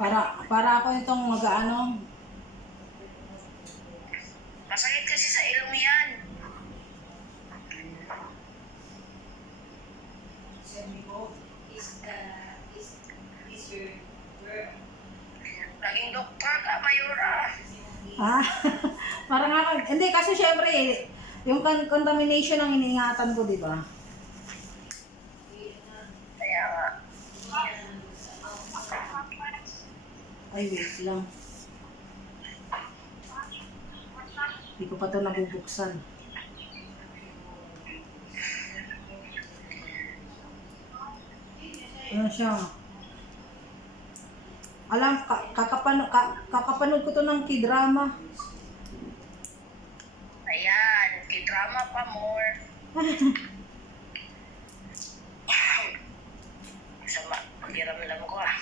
Para ako itong mag-ano. Masakit kasi sa ilong yan. Naging doktor ka, Mayura. Ah, parang ako, hindi kasi syempre yung contamination ang iniingatan ko, di ba? Kaya nga. Ay, wait lang. Hindi ko pa ito nabubuksan. Ano siya? Alam, kakapanood ko to ng K-drama. Ayan, kidrama pa more. Sama, pagiramdam ko ah.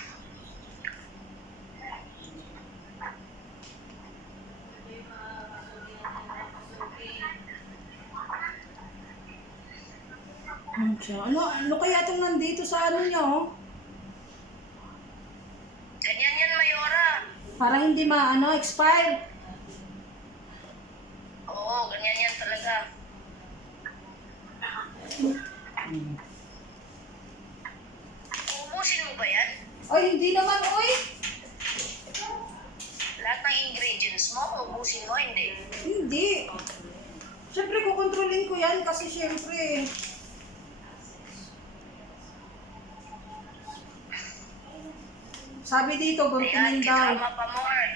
Ano siya? Ano kaya itong nandito sa ano niya, oh? Ganyan yan, Mayura. Para hindi expire. Oo, ganyan yan talaga. Uubusin mo ba yan? Ay, hindi naman, oy! Lahat ng ingredients mo, uubusin mo, hindi. Hindi. Siyempre, kukontrolin ko yan kasi siyempre, sabi dito, Ayan, guntingin daw. kidrama pa more.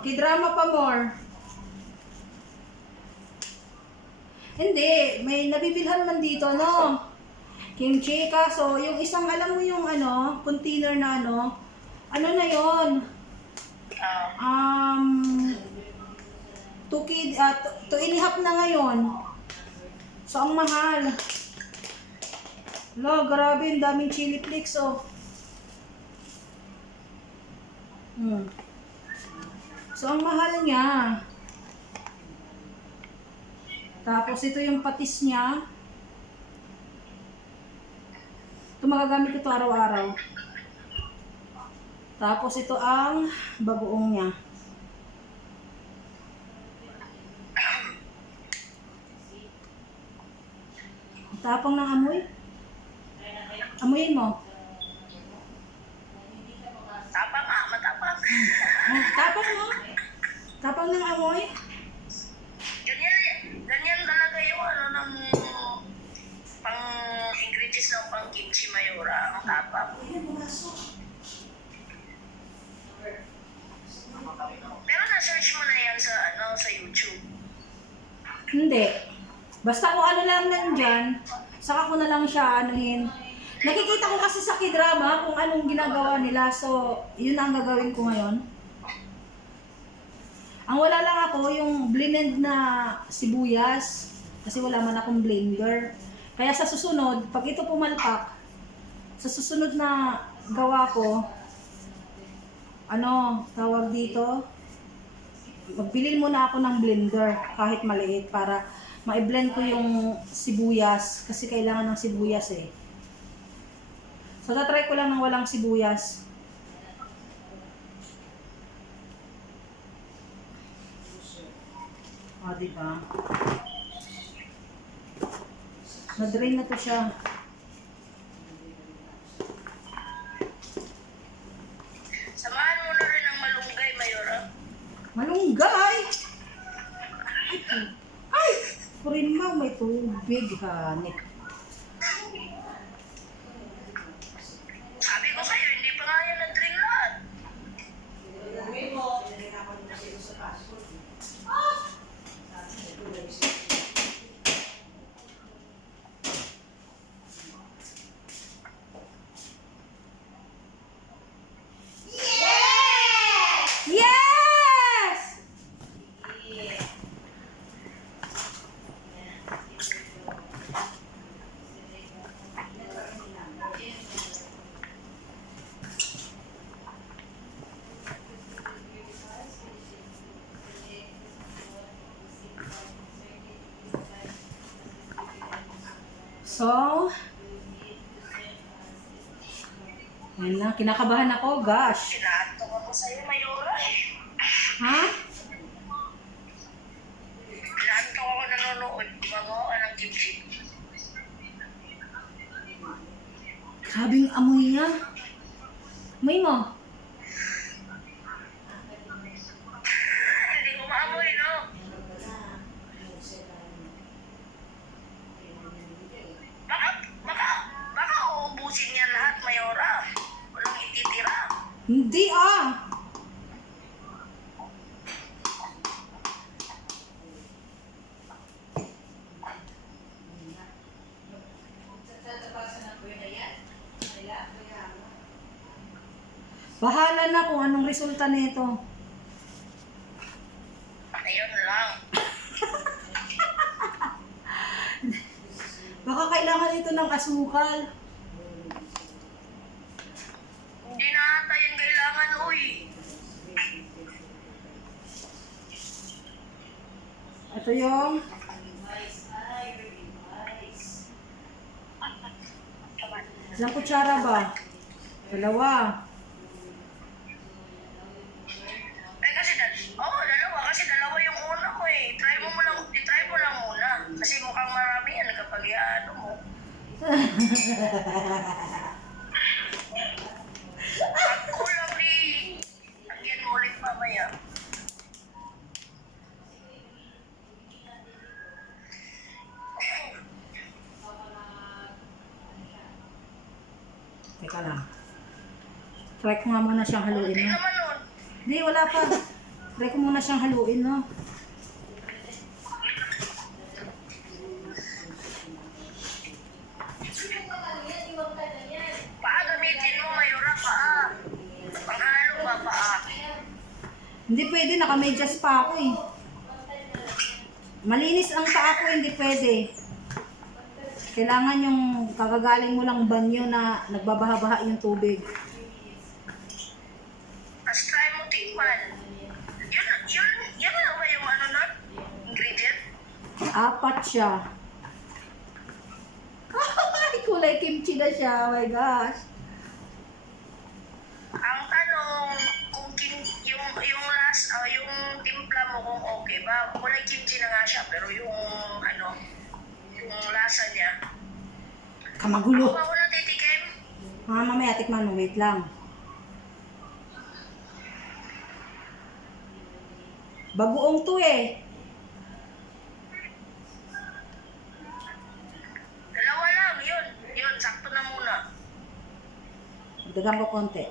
K-drama pa more. Hindi, may nabibilhan man dito, no? Kimchi, kaso yung isang, alam mo yung container na ano na yon? Ah, 2.5 na ngayon. So, ang mahal. Lo, grabe, ang daming chili flakes, oh. So, ang mahal niya. Tapos, ito yung patis niya. Ito magagamit ko ito araw-araw. Tapos, ito ang bagoong niya. Tapang ng amoy. Amoyin mo. tapang nga, matapang. Tapang mo. Tapang ng amoy. Ganyan talaga yung ng pang ingredients ng pang kimchi, Mayura. Ang tapang. Pero na-search mo na yan sa YouTube. Hindi. Basta kung ano lang nandyan, saka ko na lang siya anuhin. Nakikita ko kasi sa K-drama kung anong ginagawa nila. So, yun ang gagawin ko ngayon. Ang wala lang ako, yung blended na sibuyas. Kasi wala man akong blender. Kaya sa susunod, pag ito pumalpak, sa susunod na gawa ko, tawag dito, magbilin muna ako ng blender, kahit maliit, para ma-blend ko yung sibuyas. Kasi kailangan ng sibuyas eh. So, tatry ko lang ng walang sibuyas. Diba? Na-drain na to siya. Samahan mo na rin ang malunggay, Mayura. Malunggay! Ay! Kurimaw, may tubig, hanip. Sabi ko sa'yo, hindi pa nga yan na-drink lahat. Yes! So, Ayun na, kinakabahan ako, gosh. Pinaantok ako sa'yo, Mayora eh. Ha? Pinaantok ako nanonood. Gumagawa ka ng kimchi. Grabing amoy niya. Amoy mo. Hindi ko maamoy, no? Baka uubusin niya lahat, Mayora. Walang ititira. Hindi ah. Bahala na kung anong resulta nito. Ayun lang. Baka kailangan ito ng asukal. Hindi na ata yan kailangan, uy. Ito yung ilang kutsara ba? Dalawa. Dalawa. Kasi dalawa yung una mo eh. I-try mo lang muna. Kasi mukhang marami yan kapag ano mo. Pag kulang lagyan mo ulit mamaya. Teka lang. Try ko nga muna siyang haluin, Hindi no? naman nun. Hindi, wala pa. Try ko muna siyang haluin, no? Paa gamitin mo, Mayora, paa. Panghalo ba, paa? Hindi pwede, nakamedyas pa ako eh. Malinis ang paa ko, hindi pwede. Kailangan yung kakagaling mo lang banyo na nagbabaha-baha yung tubig. Tapos try mo tikman. Yan na ba yung ano na? Ingredient? 4 siya. Ay, kulay kimchi na siya. Oh my gosh. Ang tanong, kung yung timpla mo kung okay ba? Kulay kimchi na nga siya, pero yung lasa niya. Kamagulo. Ako ba natitikim? Mamaya tikman mo. Wait lang. Bagoong to eh. Dalawa lang, yun, sakto na muna. Dagan ko konti.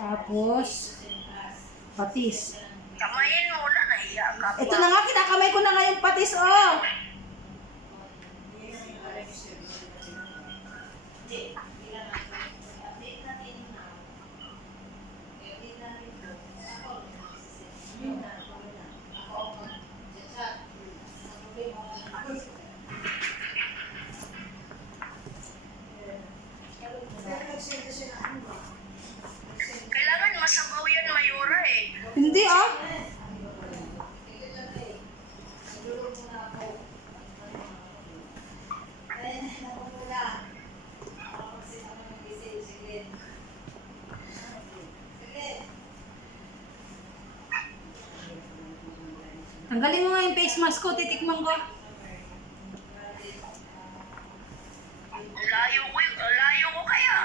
Tapos, patis. Kamayin mo na, nahiya ka pa. Ito na nga, kinakamay ko na nga yung patis, oh. Kailangan masabaw yan, Mayora eh. Hindi, oh. Tanggalin mo nga yung face mask ko, titikman ko. Layo ko kaya.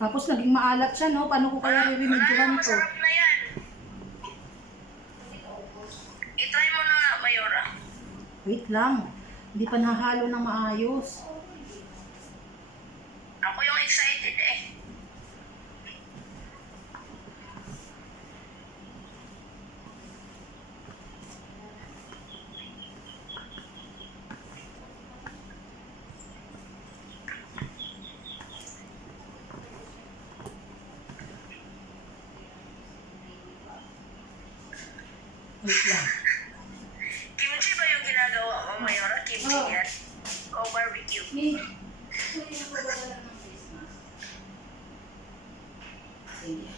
Tapos naging maalat siya, no? Paano ko kaya riremedyohan to? Masarap na yan. I-try mo na nga, Mayora. Wait lang. Hindi pa nahalo ng maayos. Ako yung excited eh. Wait lang. Kimchi ba yung ginagawa mo, Mayora? Kimchi Oo. yan? O barbecue? Sige.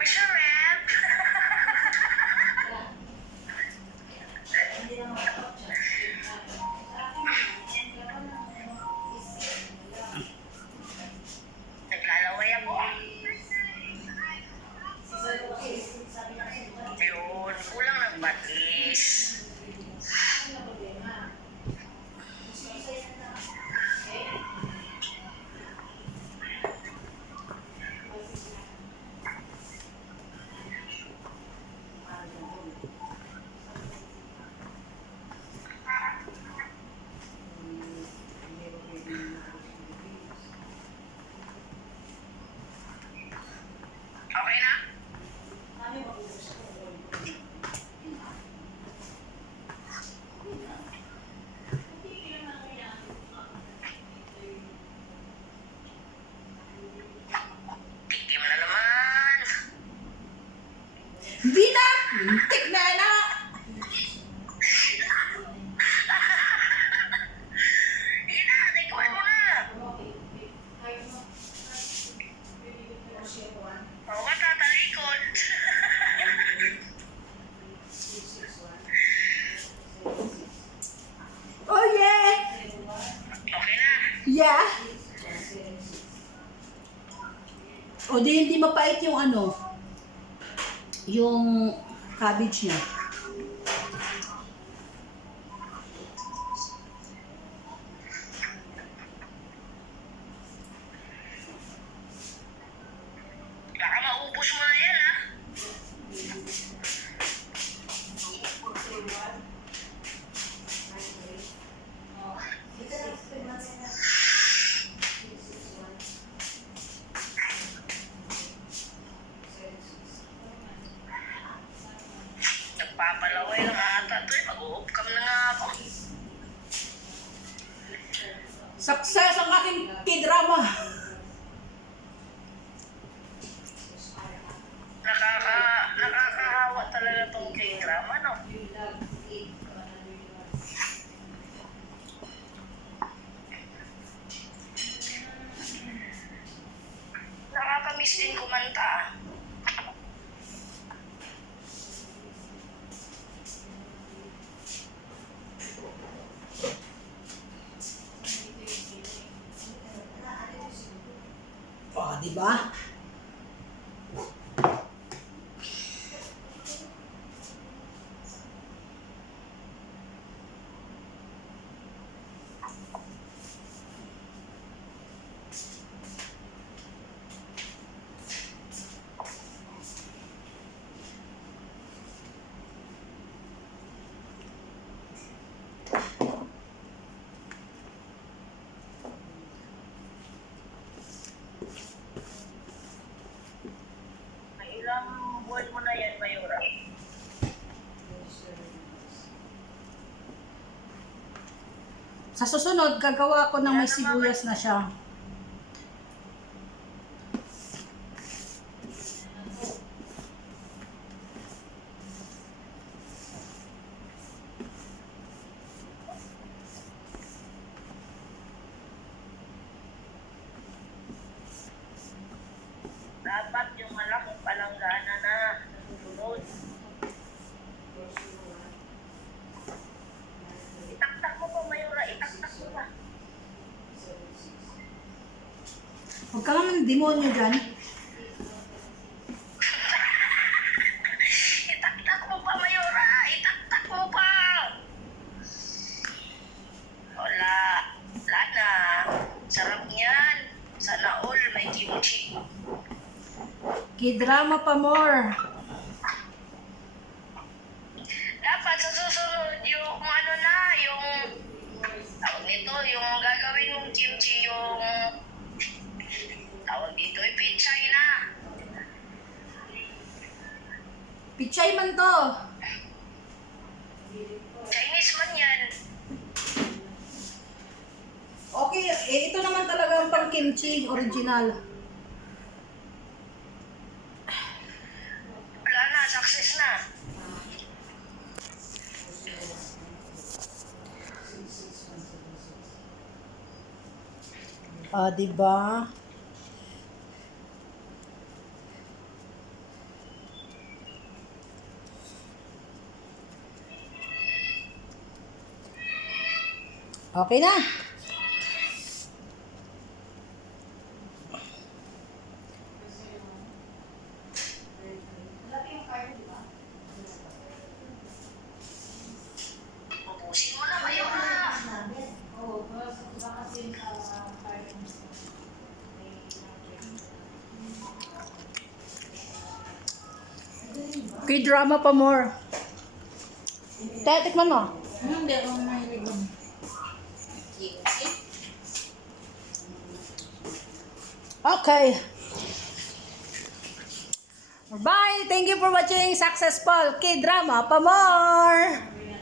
Mr. Red! Naglalaway ako. Yun, kulang ng batis. Okay na? Tikim na naman. Hindi na! Lintik na na! Ina, tikman mo na. Oo ka, tatalikod. Oh yeah! Okay na. Yeah! O di hindi mapait yung ano, yung cabbage niya. Baka maubos mo na yan, ha? Nagpapalaway lang ata ito eh. Mag-uupkam na nga ako. Success ang aking K-drama! Nakakahawa talaga tong K-drama, no? Nakakamiss din kumanta. O, di ba? May ilang buwan mo na yan, Mayura. Sa susunod, gagawa ko ng may sibuyas na siya. Dapat yung malaking palanggana na susunod. Itaktak mo pa, Mayura. Itaktak mo pa. Huwag ka naman demonyo dyan. Itaktak mo pa, Mayura. Itaktak mo pa. Wala. Wala na. Sarap niyan. Sana all may kimchi. K-drama pa more. Dapat sa susunod yung ano na, yung tawag nito, yung gagawin mong kimchi, yung tawag dito, pichay na. Pichay man to. Chinese man yan. Okay, ito naman talaga ang pang kimchi, original. Wala na, success na. Ah, diba? Okay na. Ubusin mo na, ayaw na. K-drama pa more. Tayo, tikman mo. Hindi ako mahilig. Okay. Bye! Thank you for watching Successful K-drama pa more!